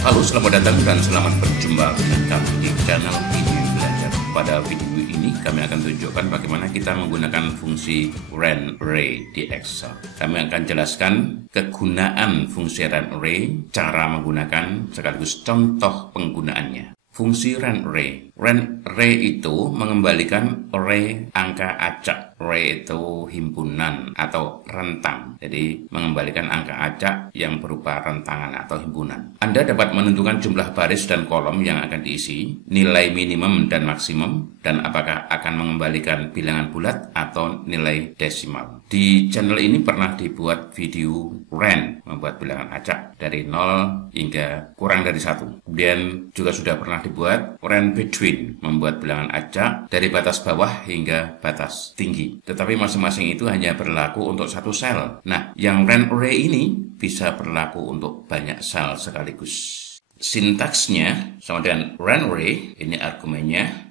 Halo, selamat datang dan selamat berjumpa dengan kami di channel Video Belajar. Pada video ini kami akan tunjukkan bagaimana kita menggunakan fungsi RandArray di Excel. Kami akan jelaskan kegunaan fungsi RandArray, cara menggunakan sekaligus contoh penggunaannya. Fungsi RandArray. RandArray itu mengembalikan array angka acak. Array itu himpunan atau rentang. Jadi mengembalikan angka acak yang berupa rentangan atau himpunan. Anda dapat menentukan jumlah baris dan kolom yang akan diisi, nilai minimum dan maksimum, dan apakah akan mengembalikan bilangan bulat atau nilai desimal. Di channel ini pernah dibuat video rand, membuat bilangan acak dari 0 hingga kurang dari 1. Kemudian juga sudah pernah dibuat rand between, membuat bilangan acak dari batas bawah hingga batas tinggi. Tetapi masing-masing itu hanya berlaku untuk satu sel. Nah, yang RandArray ini bisa berlaku untuk banyak sel sekaligus. Sintaksnya sama dengan RandArray, ini argumennya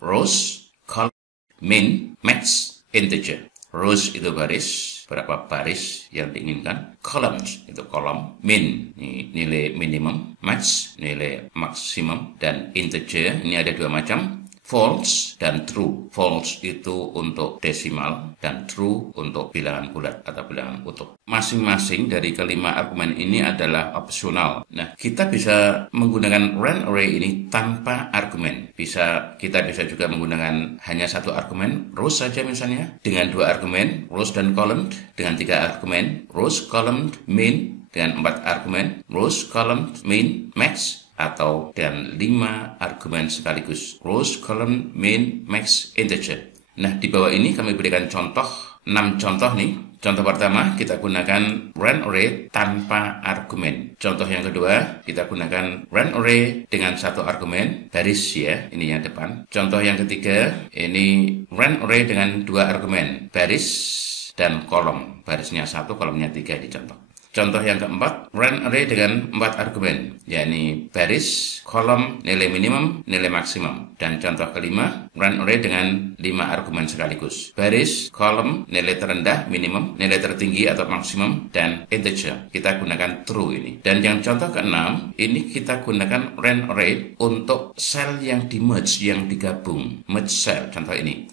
rows, column, min, max, integer. Rows itu baris, berapa baris yang diinginkan. Columns itu kolom, min ini nilai minimum, max nilai maksimum, dan integer ini ada dua macam. False dan true. False itu untuk desimal dan true untuk bilangan bulat atau bilangan utuh. Masing-masing dari kelima argumen ini adalah opsional. Nah, kita bisa menggunakan RandArray ini tanpa argumen. Kita bisa juga menggunakan hanya satu argumen, rows saja misalnya, dengan dua argumen, rows dan column, dengan tiga argumen, rows, column, min, dengan 4 argumen, rows, column, min, max, atau dengan 5 argumen sekaligus, rows, column, min, max, integer. Nah, di bawah ini kami berikan contoh, 6 contoh nih. Contoh pertama, kita gunakan RandArray tanpa argumen. Contoh yang kedua, kita gunakan RandArray dengan satu argumen, baris ya, ini yang depan. Contoh yang ketiga, ini RandArray dengan 2 argumen, baris dan kolom. Barisnya 1, kolomnya 3 di contoh. Contoh yang keempat, RandArray dengan 4 argumen, yakni baris, kolom, nilai minimum, nilai maksimum. Dan contoh kelima, RandArray dengan 5 argumen sekaligus. Baris, kolom, nilai terendah, minimum, nilai tertinggi atau maksimum, dan integer. Kita gunakan true ini. Dan yang contoh keenam, ini kita gunakan RandArray untuk sel yang di-merge, yang digabung. Merge cell, contoh ini.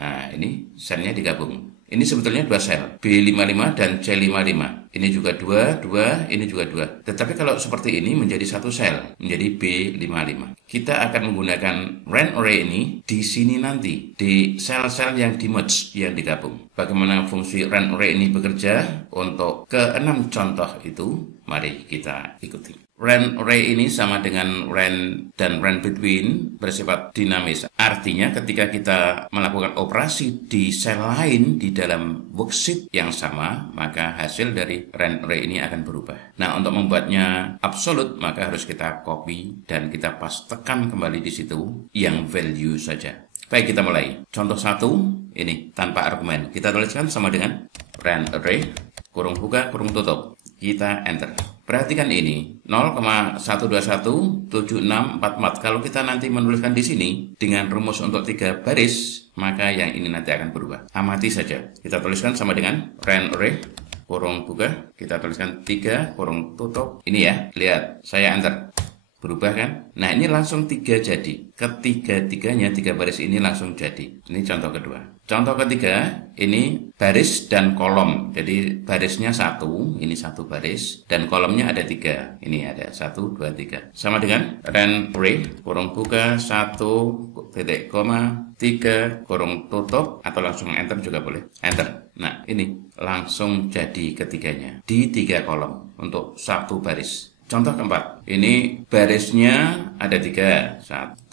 Nah, ini selnya digabung. Ini sebetulnya 2 sel, B55 dan C55. Ini juga 2, ini juga 2. Tetapi kalau seperti ini menjadi satu sel, menjadi B55. Kita akan menggunakan RandArray ini di sini nanti, di sel-sel yang di-merge, yang digabung. Bagaimana fungsi RandArray ini bekerja? Untuk ke-6 contoh itu, mari kita ikuti. RandArray ini sama dengan rand dan rand between, bersifat dinamis. Artinya ketika kita melakukan operasi di sel lain di dalam worksheet yang sama, maka hasil dari RandArray ini akan berubah. Nah, untuk membuatnya absolute, maka harus kita copy dan kita pastekan kembali di situ yang value saja. Baik, kita mulai. Contoh 1, ini tanpa argumen. Kita tuliskan sama dengan RandArray, kurung buka, kurung tutup. Kita enter. Perhatikan ini, 0,1217644. Kalau kita nanti menuliskan di sini dengan rumus untuk 3 baris, maka yang ini nanti akan berubah. Amati saja. Kita tuliskan sama dengan RandArray, kurung buka, kita tuliskan 3, kurung tutup. Ini ya, lihat, saya enter. Berubah kan? Nah, ini langsung 3 jadi. Ketiga-tiganya, 3 baris ini langsung jadi. Ini contoh kedua. Contoh ketiga, ini baris dan kolom. Jadi barisnya 1, ini 1 baris, dan kolomnya ada 3. Ini ada 1, 2, 3. Sama dengan RandArray, kurung buka, 1, titik, koma, 3, kurung tutup, atau langsung enter juga boleh. Enter. Nah, ini langsung jadi ketiganya. Di 3 kolom untuk 1 baris. Contoh keempat, ini barisnya ada 3, 1,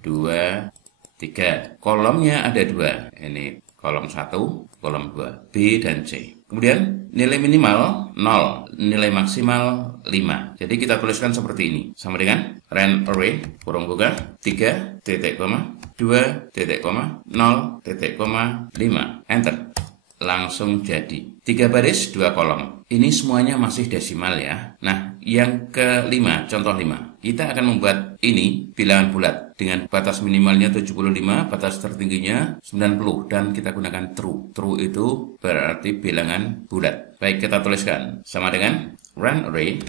2, 3. Kolomnya ada 2, ini kolom 1, kolom 2, B dan C. Kemudian nilai minimal 0, nilai maksimal 5. Jadi kita tuliskan seperti ini, sama dengan RandArray, kurung buka, 3, titik, koma, 2, titik, koma, 0, titik, koma, 5. Enter. Langsung jadi 3 baris 2 kolom. Ini semuanya masih desimal ya. Nah, yang kelima, contoh 5, kita akan membuat ini bilangan bulat dengan batas minimalnya 75, batas tertingginya 90, dan kita gunakan true. True itu berarti bilangan bulat. Baik, kita tuliskan sama dengan RandArray,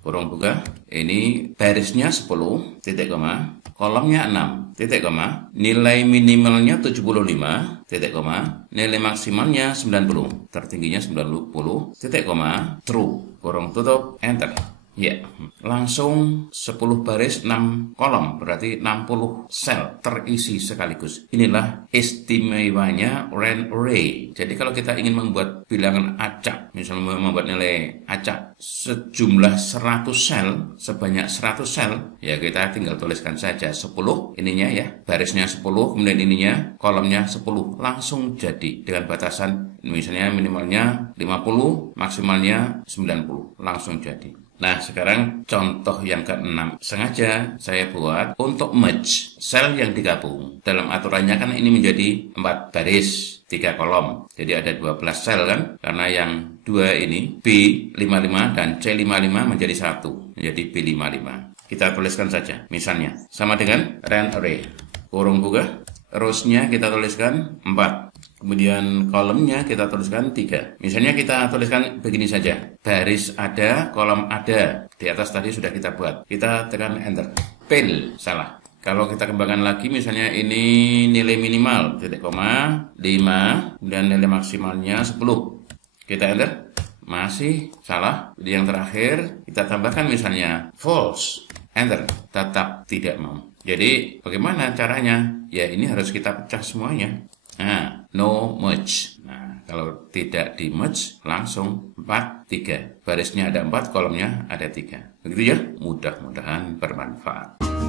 kurung buka. Ini barisnya 10, titik koma, kolomnya 6, titik koma, nilai minimalnya 75, titik koma, nilai maksimalnya 90, tertingginya 90, titik koma, true, kurung tutup, enter. Ya, langsung 10 baris 6 kolom, berarti 60 sel terisi sekaligus. Inilah istimewanya rand array. Jadi kalau kita ingin membuat bilangan acak, misalnya membuat nilai acak sejumlah 100 sel, sebanyak 100 sel, ya kita tinggal tuliskan saja 10 ininya ya, barisnya 10, kemudian ininya kolomnya 10, langsung jadi dengan batasan misalnya minimalnya 50, maksimalnya 90, langsung jadi. Nah, sekarang contoh yang ke-6. Sengaja saya buat untuk merge sel yang digabung. Dalam aturannya kan ini menjadi 4 baris, 3 kolom. Jadi ada 12 sel kan? Karena yang 2 ini B55 dan C55 menjadi 1. Menjadi B55. Kita tuliskan saja. Misalnya, sama dengan rand array. Kurung buka. Rows-nya kita tuliskan 4. Kemudian kolomnya kita tuliskan 3. Misalnya kita tuliskan begini saja. Baris ada, kolom ada. Di atas tadi sudah kita buat. Kita tekan enter. Fail, salah. Kalau kita kembangkan lagi, misalnya ini nilai minimal, titik koma, 5, dan nilai maksimalnya 10. Kita enter. Masih salah. Jadi yang terakhir, kita tambahkan misalnya false. Enter. Tetap tidak mau. Jadi bagaimana caranya? Ya ini harus kita pecah semuanya. Nah, no merge. Nah, kalau tidak di merge, langsung 4, 3. Barisnya ada 4, kolomnya ada 3. Begitu ya, mudah-mudahan bermanfaat.